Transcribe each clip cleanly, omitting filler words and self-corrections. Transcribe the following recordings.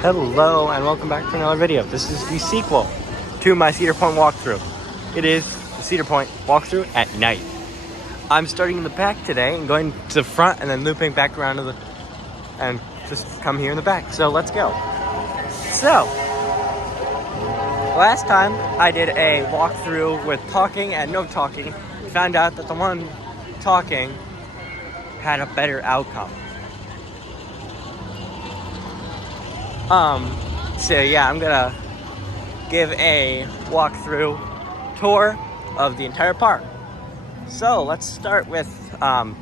Hello and welcome back to another video. This is the sequel to my Cedar Point walkthrough. It is the Cedar Point walkthrough at night. I'm starting in the back today and going to the front and then looping back around to and just come here in the back. So let's go. So, last time I did a walkthrough with talking and no talking. Found out that the one talking had a better outcome. So yeah, I'm gonna give a walkthrough tour of the entire park. So let's start with, I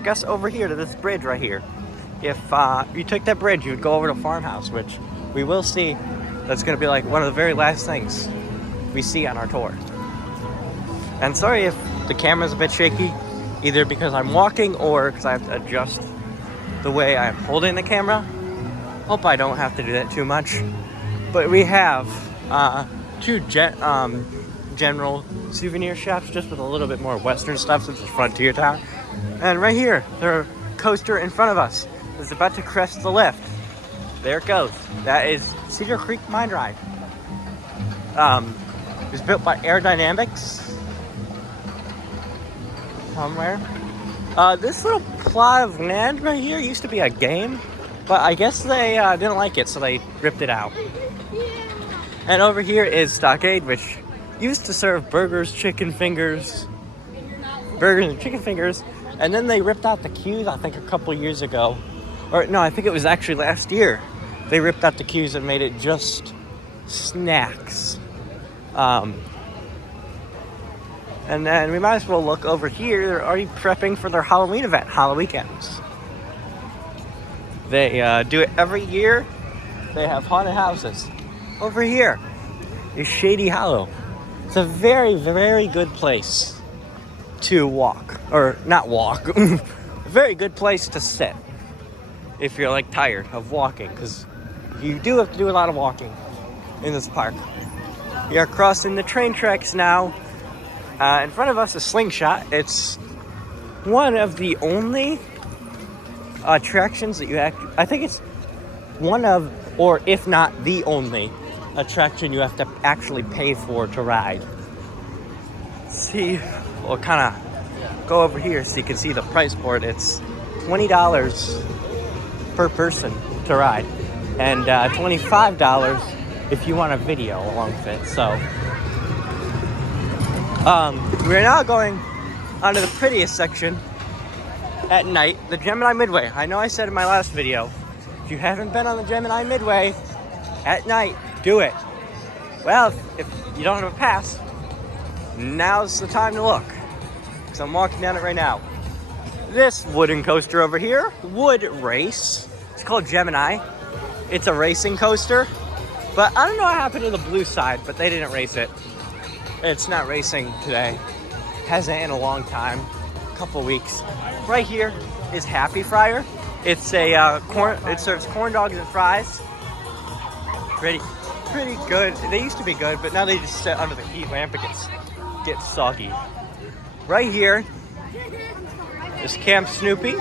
guess over here to this bridge right here. If you took that bridge, you would go over to Farmhouse, which we will see. That's gonna be like one of the very last things we see on our tour. And sorry if the camera's a bit shaky, either because I'm walking or because I have to adjust the way I'm holding the camera. Hope I don't have to do that too much. But we have two general souvenir shops, just with a little bit more Western stuff since it's Frontier Town. And right here, the coaster in front of us is about to crest the lift. There it goes. That is Cedar Creek Mine Ride. It was built by Aerodynamics. Somewhere. This little plot of land right here used to be a game. But I guess they didn't like it, so they ripped it out. And over here is Stockade, which used to serve burgers, and chicken fingers. And then they ripped out the queues, I think, a couple years ago. Or no, I think it was actually last year. They ripped out the queues and made it just snacks. And then we might as well look over here. They're already prepping for their Halloween event, Halloweenends. They do it every year. They have haunted houses. Over here is Shady Hollow. It's a very, very good place to walk. Or not walk. A very good place to sit. If you're like tired of walking. Because you do have to do a lot of walking in this park. We are crossing the train tracks now. In front of us is Slingshot. It's one of the only attractions that you I think it's one of, or if not the only attraction you have to actually pay for to ride. See, we'll kind of go over here so you can see the price board. It's $20 per person to ride, and $25 if you want a video along with it. So we're now going onto the prettiest section at night, the Gemini Midway. I know I said in my last video, if you haven't been on the Gemini Midway at night, do it. Well, if you don't have a pass, now's the time to look. So I'm walking down it right now. This wooden coaster over here would race. It's called Gemini. It's a racing coaster, but I don't know what happened to the blue side, but they didn't race it. It's not racing today. Hasn't in a long time. Couple weeks. Right here is Happy Fryer. It's a it serves corn dogs and fries. Pretty good. They used to be good, but now they just sit under the heat lamp and get soggy. Right here is Camp Snoopy.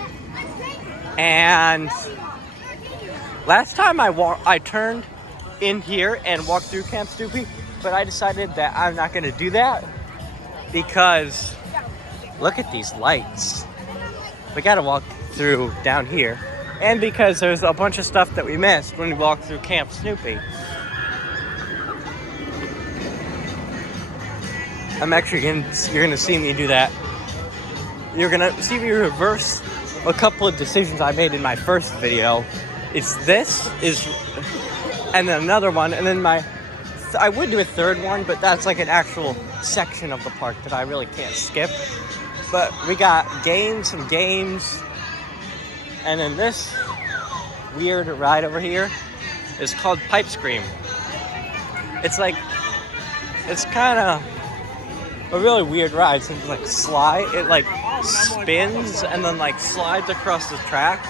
And last time I turned in here and walked through Camp Snoopy, but I decided that I'm not going to do that because look at these lights. We gotta walk through down here. And because there's a bunch of stuff that we missed when we walked through Camp Snoopy. You're gonna see me do that. You're gonna see me reverse a couple of decisions I made in my first video. And then another one, and then I would do a third one, but that's like an actual section of the park that I really can't skip. But we got some games, and then this weird ride over here is called Pipe Scream. It's kind of a really weird ride. So it's like it like spins and then like slides across the track.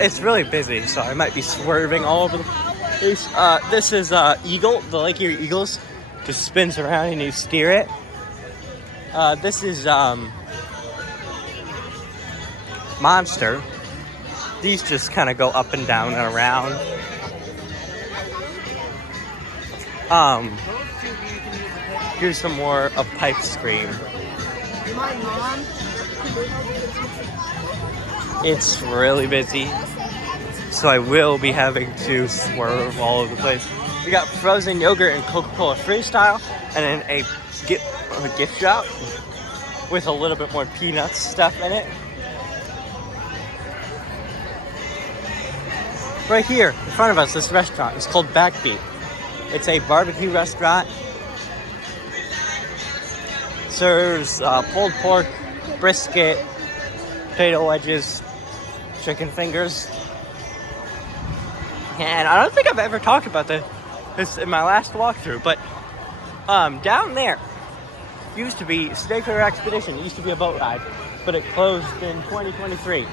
It's really busy, so I might be swerving all over the place. This is Eagle, the Lake Erie Eagles. Just spins around and you steer it. This is Monster. These just kind of go up and down and around. Here's some more of Pipe Scream. It's really busy, so I will be having to swerve all over the place. We got frozen yogurt and Coca-Cola Freestyle, and then a gift shop with a little bit more peanuts stuff in it. Right here in front of us, this restaurant is called Backbeat. It's a barbecue restaurant. Serves pulled pork, brisket, potato wedges, chicken fingers. And I don't think I've ever talked about this in my last walkthrough, but down there used to be Staker Expedition. It used to be a boat ride, but it closed in 2023.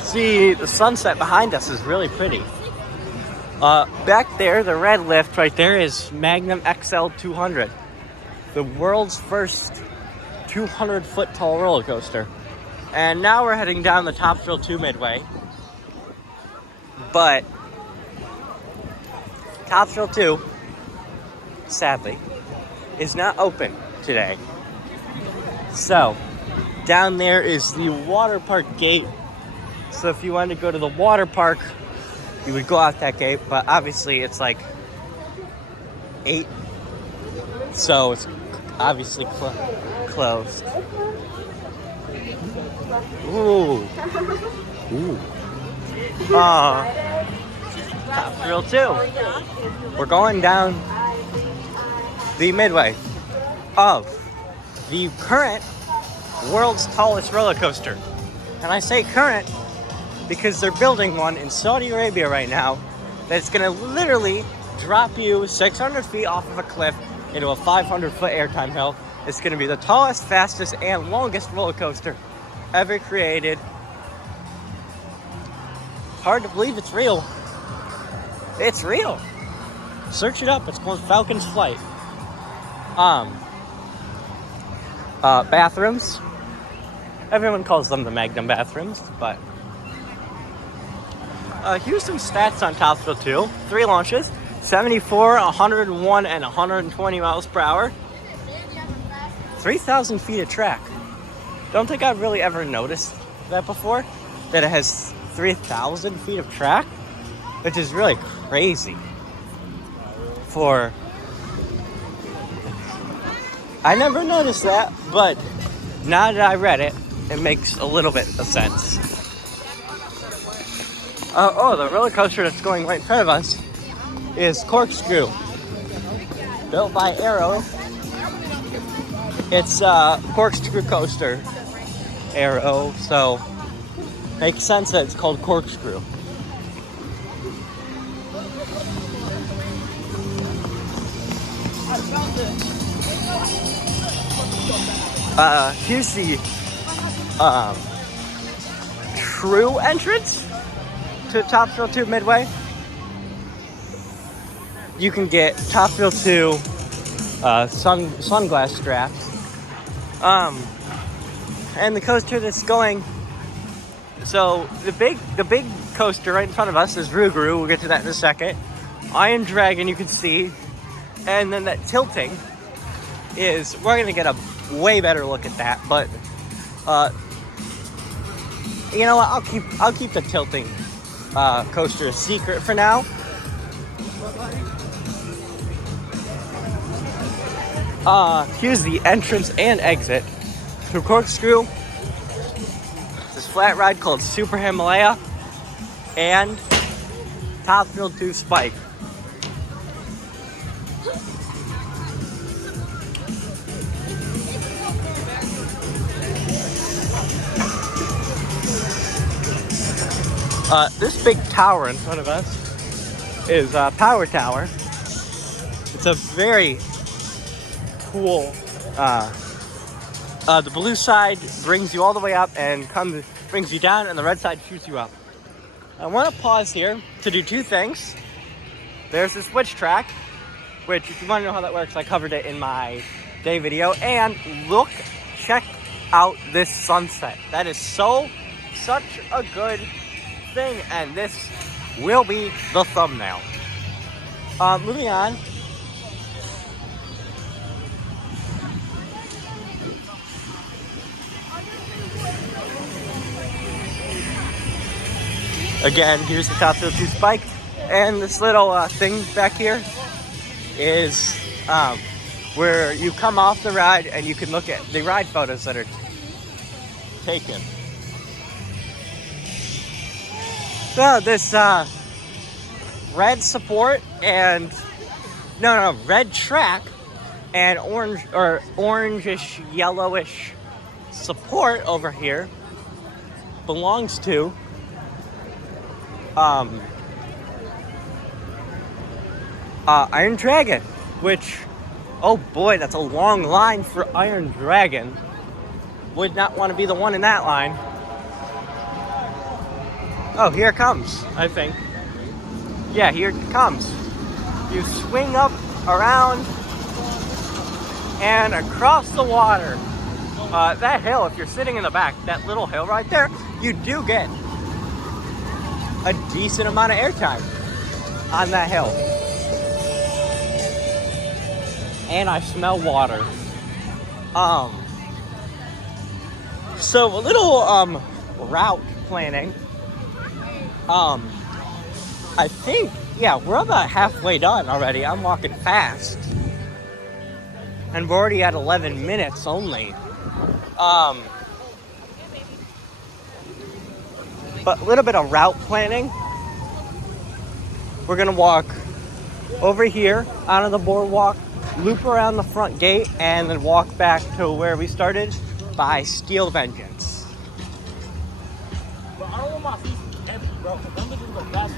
See, the sunset behind us is really pretty. Back there, the red lift right there is Magnum XL 200, the world's first 200-foot tall roller coaster. And now we're heading down the Top Thrill 2 Midway. But Top Thrill 2, sadly, is not open today. So, down there is the water park gate. So if you wanted to go to the water park, you would go out that gate, but obviously it's like 8, so it's obviously closed. Ooh. Top Thrill 2. We're going down the midway of the current world's tallest roller coaster. And I say current because they're building one in Saudi Arabia right now that's going to literally drop you 600 feet off of a cliff into a 500-foot airtime hill. It's going to be the tallest, fastest, and longest roller coaster ever created. Hard to believe it's real. It's real. Search it up. It's called Falcon's Flight. Bathrooms. Everyone calls them the Magnum bathrooms, but here's some stats on Top Thrill 2. 3 launches, 74, 101, and 120 miles per hour. 3,000 feet of track. Don't think I've really ever noticed that before, that it has 3,000 feet of track, which is really crazy. I never noticed that, but now that I read it, it makes a little bit of sense. The roller coaster that's going right in front of us is Corkscrew, built by Arrow. It's a corkscrew coaster, Arrow, so makes sense that it's called Corkscrew. Here's the true entrance to Top Thrill 2 Midway. You can get Top Thrill 2 sunglass straps. And the coaster that's going, so the big coaster right in front of us is Rougarou. We'll get to that in a second. Iron Dragon, you can see, and then that tilting is, we're gonna get a way better look at that, but you know what, I'll keep the tilting coaster a secret for now. Here's the entrance and exit to Corkscrew. This flat ride called Super Himalaya and Top Thrill 2 Spike. This big tower in front of us is Power Tower. It's a very cool, the blue side brings you all the way up and brings you down, and the red side shoots you up. I want to pause here to do 2 things. There's the switch track, which if you want to know how that works, I covered it in my day video. And check out this sunset. That is such a good thing, and this will be the thumbnail. Moving on. Again, here's the top of the spike, and this little thing back here is where you come off the ride and you can look at the ride photos that are taken. So this red support and red track and orangish yellowish support over here belongs to Iron Dragon, which, oh boy, that's a long line for Iron Dragon. Would not want to be the one in that line. Oh, here it comes, I think. Yeah, here it comes. You swing up, around, and across the water. That hill, if you're sitting in the back, that little hill right there, you do get a decent amount of airtime on that hill. And I smell water. So a little route planning. I think, yeah, we're about halfway done already. I'm walking fast. And we're already at 11 minutes only. But a little bit of route planning. We're gonna walk over here onto the boardwalk, loop around the front gate, and then walk back to where we started by Steel Vengeance. I don't want my feet empty, bro. I'm just gonna go fast.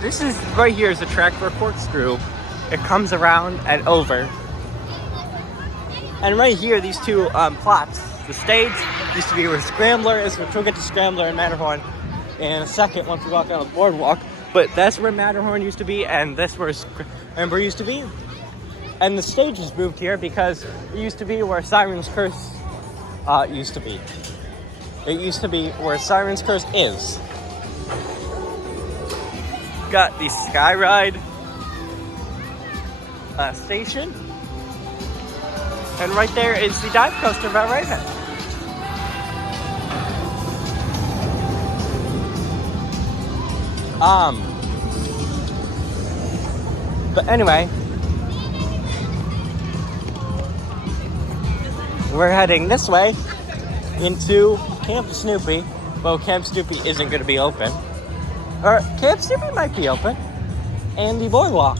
This is right here is the track for a corkscrew. It comes around and over. And right here, these two plots. The stage used to be where Scrambler is, which we'll get to Scrambler and Matterhorn in a second once we walk down the boardwalk. But that's where Matterhorn used to be, and that's where Scrambler used to be. And the stage was moved here because it used to be where Siren's Curse used to be. It used to be where Siren's Curse is. Got the Sky Ride station. And right there is the dive coaster about right now. But anyway, we're heading this way into Camp Snoopy. Well, Camp Snoopy isn't going to be open. Or Camp Snoopy might be open. And the boardwalk.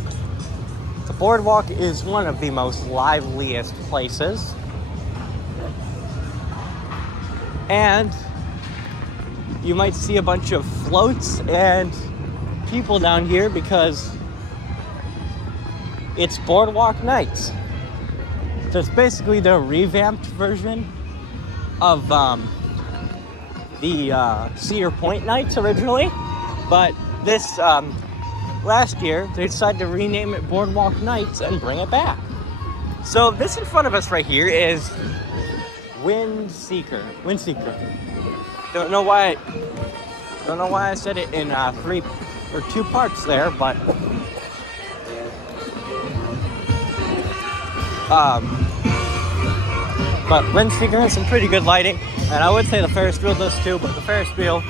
The boardwalk is one of the most liveliest places. And you might see a bunch of floats and people down here because it's Boardwalk Nights. So it's basically the revamped version of the Cedar Point Nights originally. But this last year, they decided to rename it Boardwalk Nights and bring it back. So this in front of us right here is Windseeker. Don't know why I said it in 3 or 2 parts there, but Windseeker has some pretty good lighting, and I would say the Ferris wheel does too, but the Ferris wheel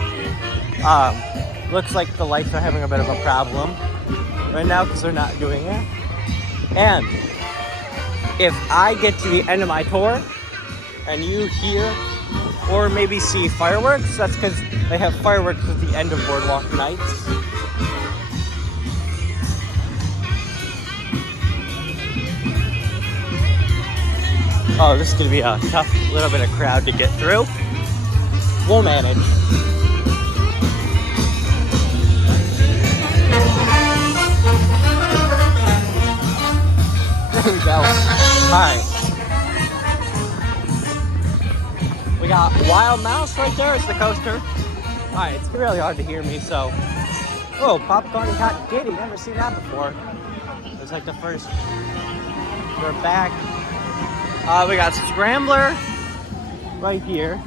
looks like the lights are having a bit of a problem right now because they're not doing it. And if I get to the end of my tour and you hear or maybe see fireworks, that's because they have fireworks at the end of Boardwalk Nights. Oh, this is going to be a tough little bit of crowd to get through. We'll manage. There we go. Alright. We got Wild Mouse right there. It's the coaster. Alright, it's really hard to hear me, so. Oh, popcorn and cotton candy. Never seen that before. It's like the first. We're back. We got Scrambler right here.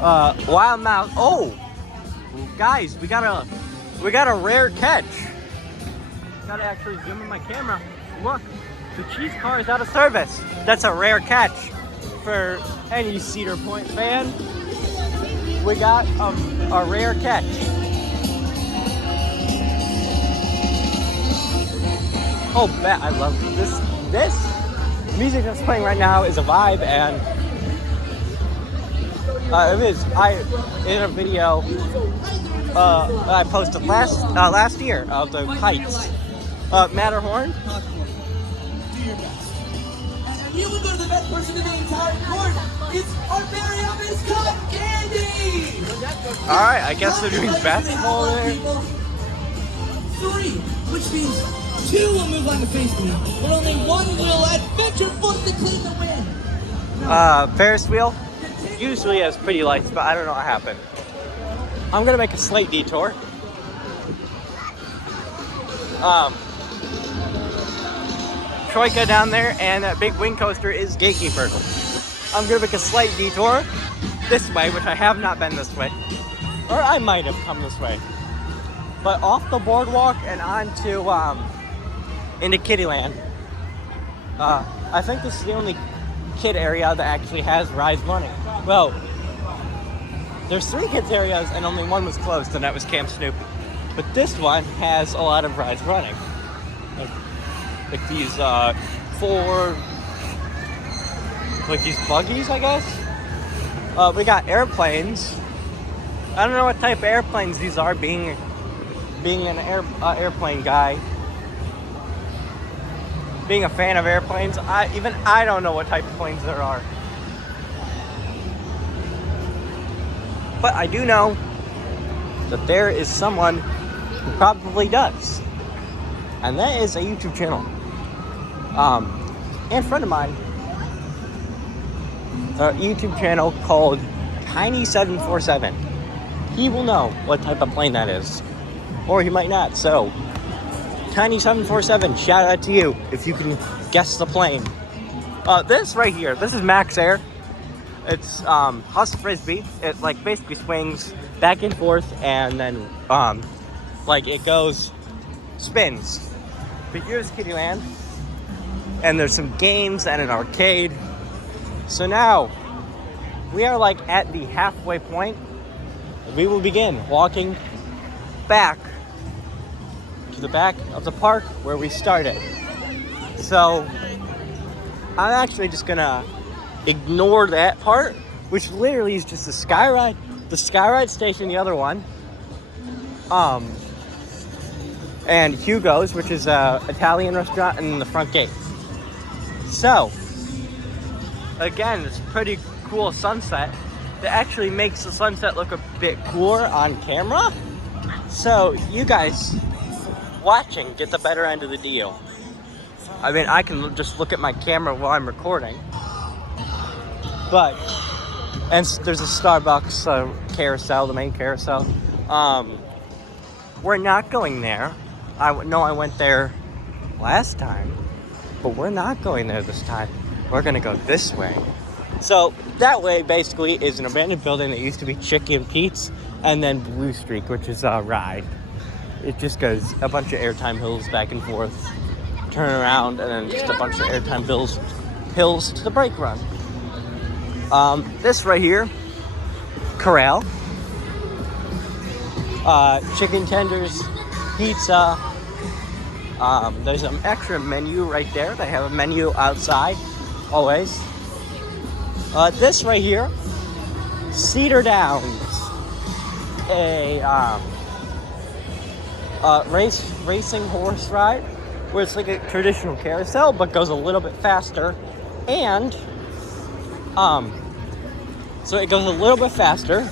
Wild Mouse. Oh, guys, we got a rare catch. Gotta actually zoom in my camera. Look, the cheese car is out of service. That's a rare catch for any Cedar Point fan. We got a rare catch. Oh, bet I love this. This music that's playing right now is a vibe, and it is. In a video that I posted last year of the Heights, Matterhorn. Do your best. And you would go to the best person in the entire court. It's our very own Miss Cotton Candy. All right, I guess they're doing basketball there. 3, which means 2 will move on to face me, but only 1 will adventure forth to claim the win. Ferris wheel usually has pretty lights, but I don't know what happened. I'm gonna make a slight detour. Troika down there, and that big wing coaster is Gatekeeper. I'm gonna make a slight detour this way, which I have not been this way, or I might have come this way, but off the boardwalk and onto into Kittyland. I think this is the only kid area that actually has rides running. Well, there's 3 kids areas and only 1 was closed, and that was Camp Snoopy. But this one has a lot of rides running. Like these 4, like these buggies, I guess. We got airplanes. I don't know what type of airplanes these are, being an airplane guy. Being a fan of airplanes, I don't know what type of planes there are. But I do know that there is someone who probably does. And that is a YouTube channel. And a friend of mine, a YouTube channel called Tiny747. He will know what type of plane that is. Or he might not, so Tiny747, shout out to you if you can guess the plane. This right here, this is Max Air. It's Husk Frisbee. It like basically swings back and forth, and then like it spins. But here's Kittyland, and there's some games and an arcade. So now we are like at the halfway point. We will begin walking back to the back of the park where we started. So I'm actually just gonna ignore that part, which literally is just the Skyride station, the other one, and Hugo's, which is a Italian restaurant, and the front gate. So again, it's a pretty cool sunset that actually makes the sunset look a bit cooler on camera, so you guys watching get the better end of the deal. I mean, I can just look at my camera while I'm recording, and there's a Starbucks carousel, the main carousel. We're not going there. I went there last time, but we're not going there this time. We're gonna go this way. So that way basically is an abandoned building that used to be Chicky and Pete's, and then Blue Streak, which is a ride. It just goes a bunch of airtime hills back and forth, turn around, and then just a bunch of airtime hills to the brake run. This right here, corral, chicken tenders, pizza. There's an extra menu right there. They have a menu outside, always. This right here, Cedar Downs, a racing horse ride, where it's like a traditional carousel, but goes a little bit faster, and so it goes a little bit faster,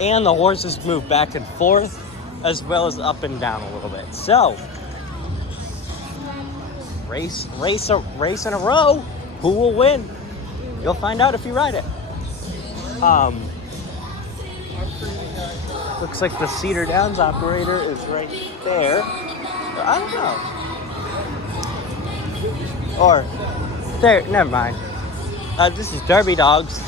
and the horses move back and forth, as well as up and down a little bit. So, race in a row. Who will win? You'll find out if you ride it. Looks like the Cedar Downs operator is right there. I don't know. Or, there, never mind. This is Derby Dogs,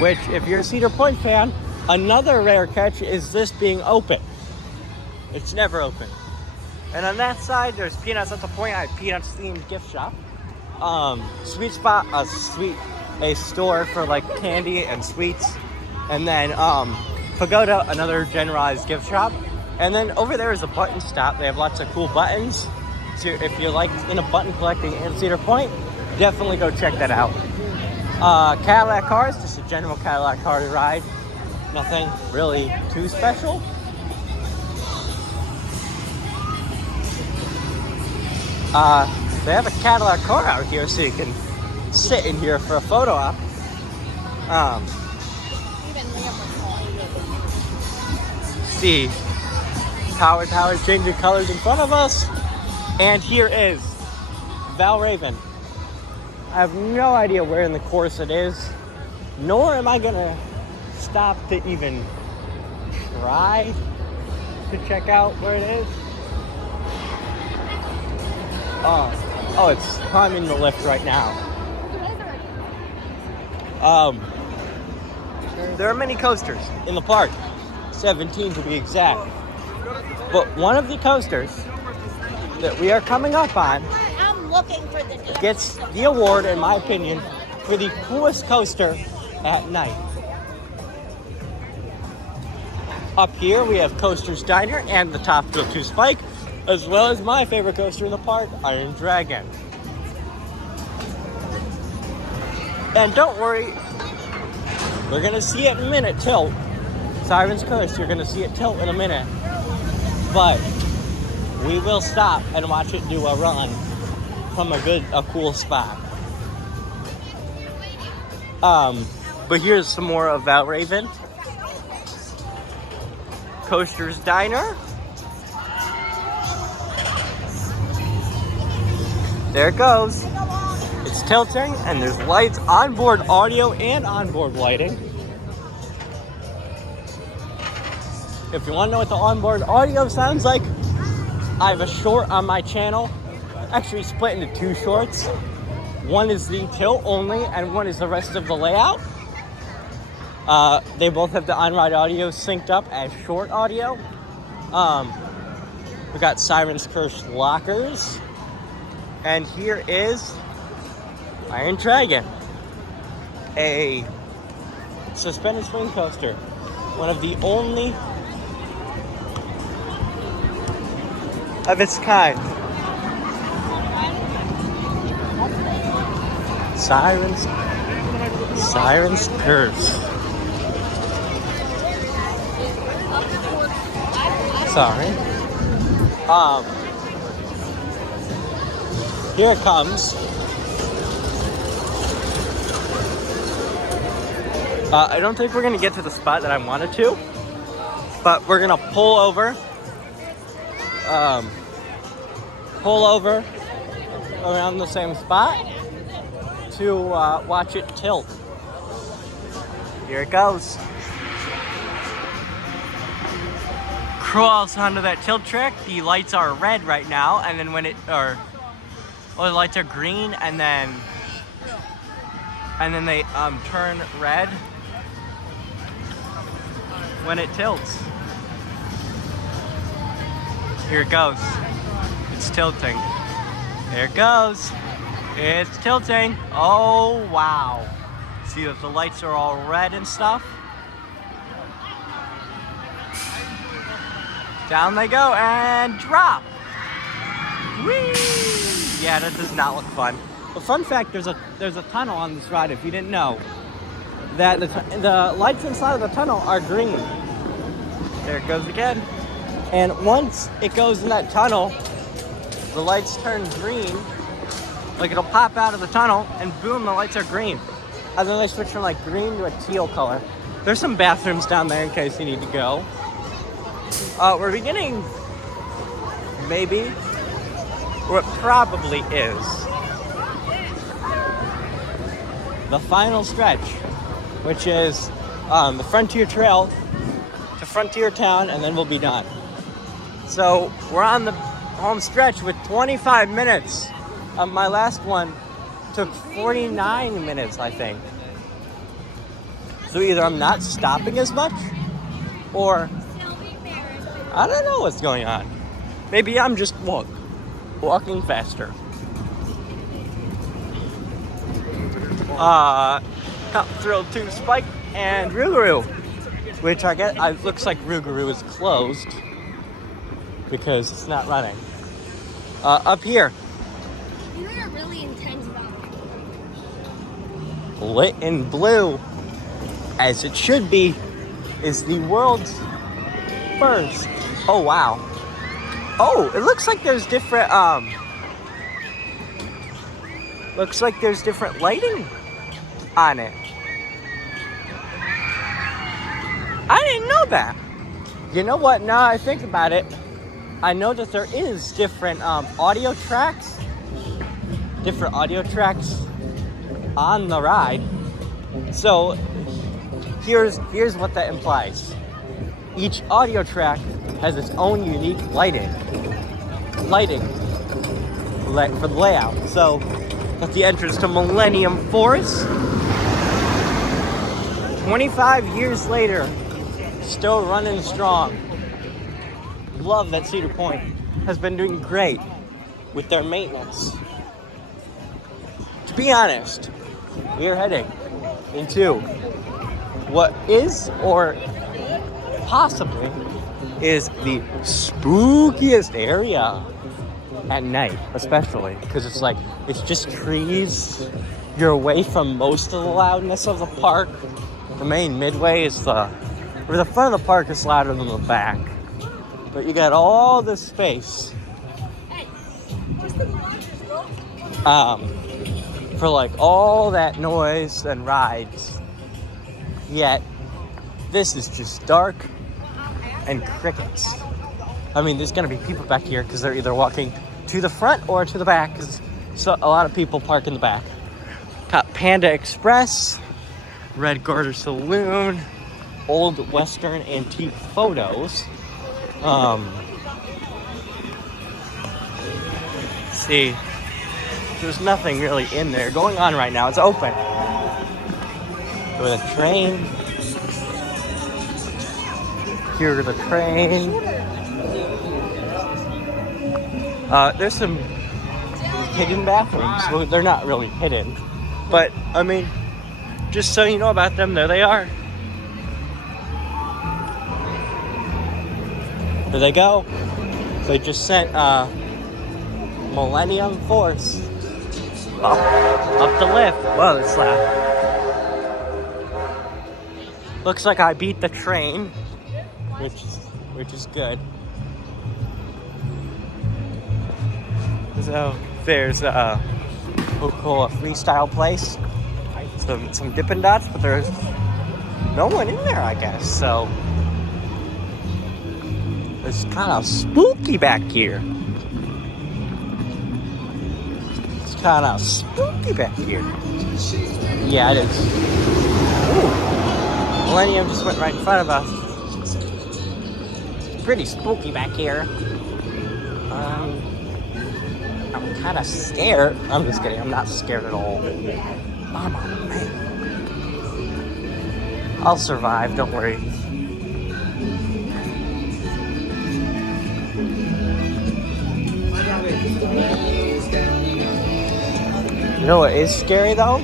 which, if you're a Cedar Point fan, another rare catch is this being open. It's never open. And on that side, there's Peanuts at the Point, a Peanuts themed gift shop. Sweet Spot, a store for like candy and sweets. And then, Pagoda, another generalized gift shop. And then over there is a button stop. They have lots of cool buttons. So if you like into button collecting in Cedar Point, definitely go check that out. Cadillac cars, just a general Cadillac car to ride. Nothing really too special. They have a Cadillac car out here so you can sit in here for a photo op. See, powered changing colors in front of us. And here is Valraven. I have no idea where in the course it is, nor am I gonna stop to even try to check out where it is. Oh, it's climbing the lift right now. There are many coasters in the park, 17 to be exact. But one of the coasters that we are coming up on gets the award, in my opinion, for the coolest coaster at night. Up here we have Coaster's Diner and the Top Thrill 2 Spike, as well as my favorite coaster in the park, Iron Dragon. And don't worry, we're gonna see it in a minute tilt. Siren's Curse, you're gonna see it tilt in a minute. But we will stop and watch it do a run from a cool spot. But here's some more of Valraven. Coaster's Diner. There it goes. It's tilting and there's lights, onboard audio and onboard lighting. If you want to know what the onboard audio sounds like, I have a short on my channel, actually split into two shorts. One is the tilt only and one is the rest of the layout. They both have the on-ride audio synced up as short audio. We got Siren's Curse lockers. And here is Iron Dragon, a suspended swing coaster. One of the only of its kind. Siren's Curse. Sorry. Here it comes. I don't think we're gonna get to the spot that I wanted to, but we're gonna pull over around the same spot to watch it tilt. Here it goes. Crawls onto that tilt track. The lights are red right now, and then when the lights are green, and then they turn red when it tilts. Here it goes. It's tilting. There it goes. It's tilting. Oh, wow. See that the lights are all red and stuff? Down they go and drop. Whee! Yeah, that does not look fun. But fun fact, there's a tunnel on this ride, if you didn't know. That the lights inside of the tunnel are green. There it goes again. And once it goes in that tunnel, the lights turn green. Like it'll pop out of the tunnel and boom, the lights are green. And then they switch from like green to a teal color. There's some bathrooms down there in case you need to go. We're beginning, maybe, or it probably is, the final stretch, which is the Frontier Trail to Frontier Town, and then we'll be done. So we're on the home stretch with 25 minutes. My last one took 49 minutes, I think. So either I'm not stopping as much, or I don't know what's going on. Maybe I'm just walking faster. Top Thrill 2 Spike and Rougarou, which I guess looks like Rougarou is closed because it's not running. Up here, You are really intense about it. lit in blue, as it should be, is the world's first. Oh wow. Oh, it looks like there's different lighting on it. I didn't know that. You know what? Now I think about it, I know that there is different audio tracks on the ride. So here's what that implies. Each audio track has its own unique lighting for the layout. So at the entrance to Millennium Forest, 25 years later, still running strong. Love that Cedar Point has been doing great with their maintenance. To be honest, we are heading into what is, or possibly is, the spookiest area at night, especially because it's just trees. You're away from most of the loudness of the park. The main midway is the front of the park is louder than the back, but you got all this space for all that noise and rides. Yet this is just dark and crickets. I mean, there's gonna be people back here because they're either walking to the front or to the back, because a lot of people park in the back. Got Panda Express, Red Garter Saloon, Old Western Antique Photos. See, there's nothing really in there going on right now. It's open. With a train. Here's the train. There's some hidden bathrooms. Well, they're not really hidden, but I mean, just so you know about them, there they are. There they go. They just sent Millennium Force up the lift. Whoa, that's loud. Looks like I beat the train, which is good. So there's a freestyle place, some Dippin' Dots, but there's no one in there, I guess. So it's kind of spooky back here. It's kind of spooky back here. Yeah, it is. Ooh. Millennium just went right in front of us. It's pretty spooky back here. I'm kind of scared. I'm just kidding. I'm not scared at all. Mama, man. I'll survive. Don't worry. You know what is scary though?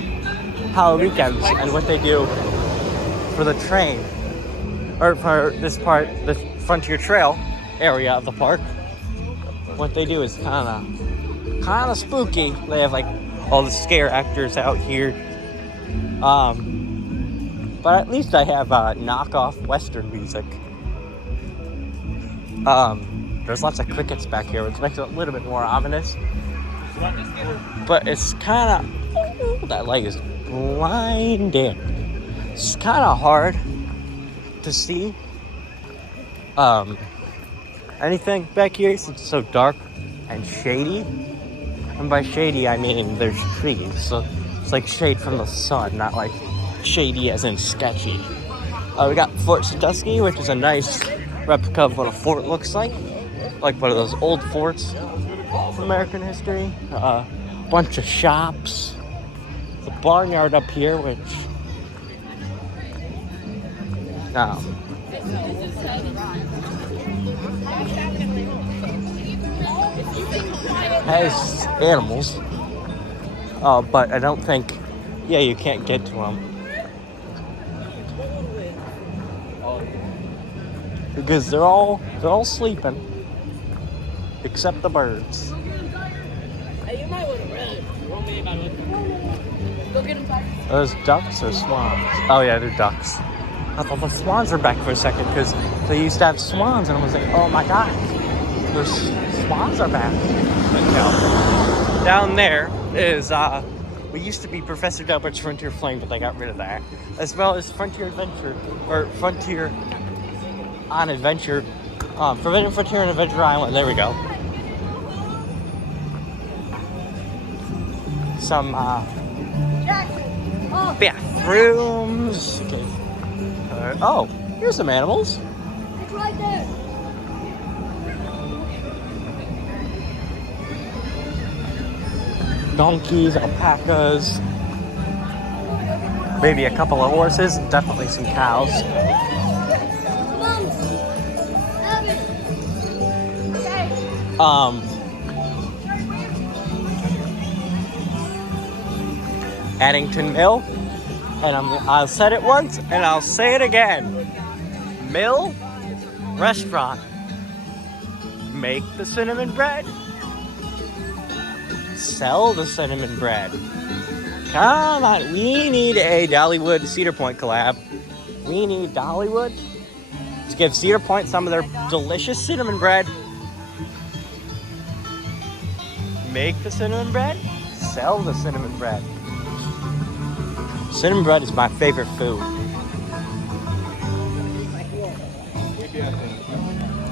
Halloween weekends and what they do for the train, or for this part, the Frontier Trail area of the park. What they do is kind of spooky. They have all the scare actors out here. But at least I have knockoff Western music. There's lots of crickets back here, which makes it a little bit more ominous. But it's kind of, that light is blinding. It's kind of hard to see anything back here since it's so dark and shady. And by shady, I mean there's trees. So It's like shade from the sun, not like shady as in sketchy. We got Fort Sandusky, which is a nice replica of what a fort looks like one of those old forts from American history. Bunch of shops. The barnyard up here, which has animals. But I don't think, you can't get to them. Because they're all sleeping. Except the birds. Hey, you might want to run. Go get them. Are those ducks or swans? Oh yeah, they're ducks. I thought the swans were back for a second because they used to have swans and I was like, oh my god, the swans are back. But no. Down there is, we used to be Professor Delbert's Frontier Flame, but they got rid of that. As well as Frontier Adventure, or Frontier on Adventure, Forbidden Frontier and Adventure Island. There we go. Some bathrooms. Okay. Oh, here's some animals. It's right there. Donkeys, alpacas, maybe a couple of horses, definitely some cows. Addington Mill, and I'll said it once and I'll say it again. Mill restaurant. Make the cinnamon bread. Sell the cinnamon bread. Come on, we need a Dollywood Cedar Point collab. We need Dollywood to give Cedar Point some of their delicious cinnamon bread. Make the cinnamon bread. Sell the cinnamon bread. Cinnamon bread is my favorite food.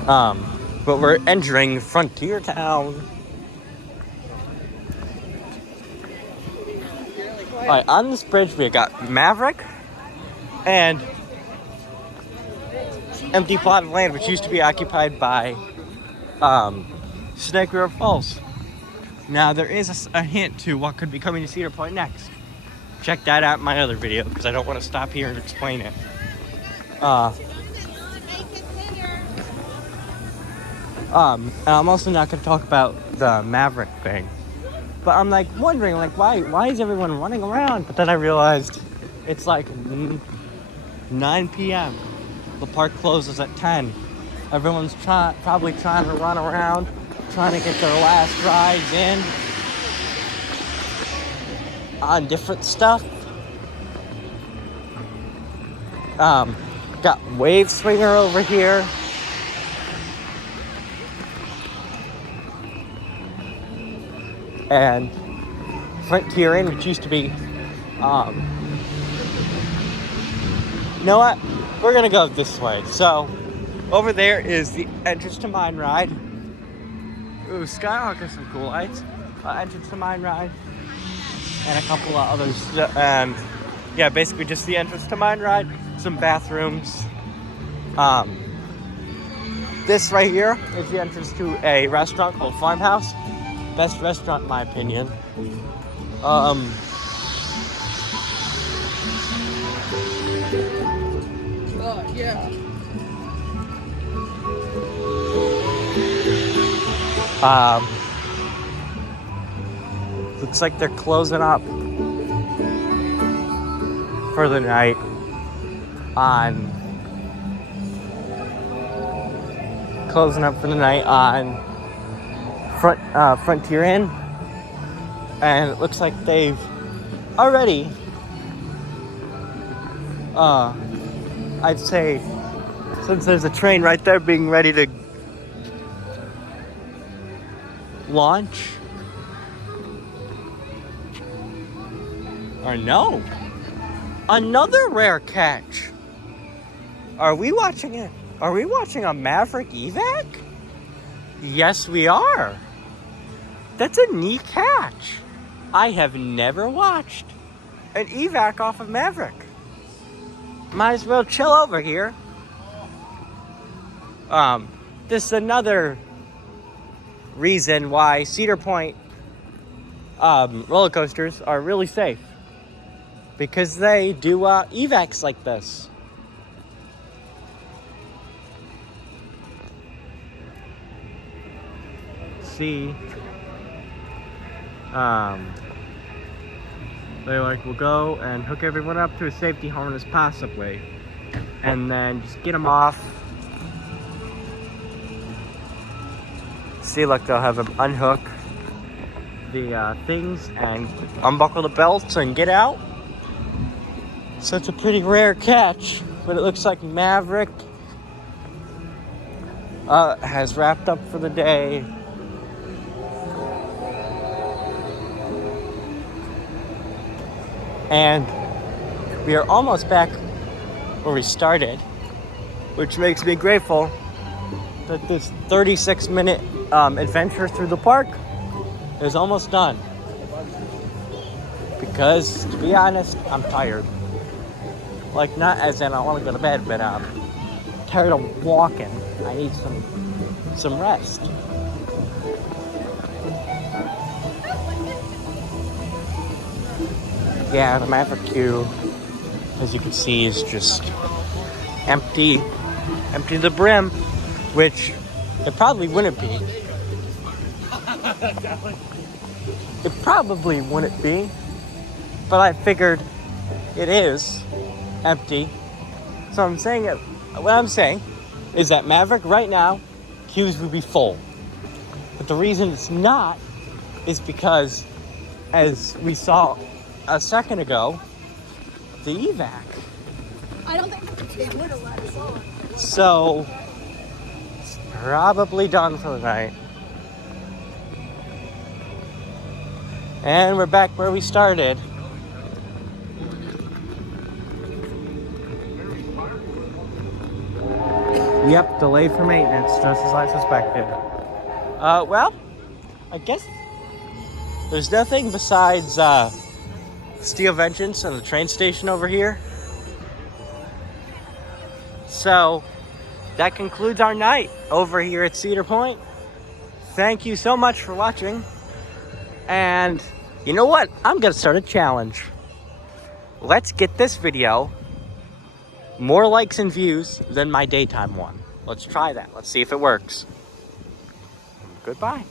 But we're entering Frontier Town. Alright, on this bridge we got Maverick and empty plot of land which used to be occupied by Snake River Falls. Now there is a hint to what could be coming to Cedar Point next. Check that out in my other video because I don't want to stop here and explain it. And I'm also not going to talk about the Maverick thing. But I'm like wondering, like, why is everyone running around? But then I realized it's like 9 p.m. The park closes at 10. Everyone's probably trying to run around, trying to get their last rides in on different stuff. Got Wave Swinger over here. And Frontier Inn, which used to be, you know what? We're gonna go this way. So, over there is the entrance to Mine Ride. Ooh, Skyhawk has some cool lights. Entrance to Mine Ride. And a couple of others. And, yeah, basically just the entrance to Mine Ride. Some bathrooms. This right here is the entrance to a restaurant called Farmhouse. Best restaurant in my opinion. Yeah. Looks like they're closing up for the night on Frontier Inn, and it looks like they've already I'd say, since there's a train right there being ready to launch, or no, another rare catch. Are we watching it? Are we watching a Maverick evac? Yes, we are. That's a neat catch. I have never watched an evac off of Maverick. Might as well chill over here. This is another reason why Cedar Point roller coasters are really safe, because they do evacs like this. See, they will go and hook everyone up to a safety harness possibly, and then just get them off. See, look, they'll have them unhook the things and unbuckle the belts and get out. So it's a pretty rare catch, but it looks like Maverick has wrapped up for the day. And we are almost back where we started, which makes me grateful that this 36-minute adventure through the park is almost done. Because, to be honest, I'm tired. Like, not as in I want to go to bed, but I'm tired of walking. I need some rest. Yeah, the Maverick queue, as you can see, is just empty to the brim, which it probably wouldn't be. It probably wouldn't be, but I figured it is empty. So what I'm saying is that Maverick right now, queues would be full. But the reason it's not is because, as we saw a second ago, the evac. I don't think they would have let us on. So, it's probably done for the night. And we're back where we started. Yep, delay for maintenance, just as I suspected. Well, I guess there's nothing besides Steel Vengeance and the train station over here. So that concludes our night over here at Cedar Point. Thank you so much for watching. And you know what? I'm gonna start a challenge. Let's get this video more likes and views than my daytime one. Let's try that. Let's see if it works. Goodbye.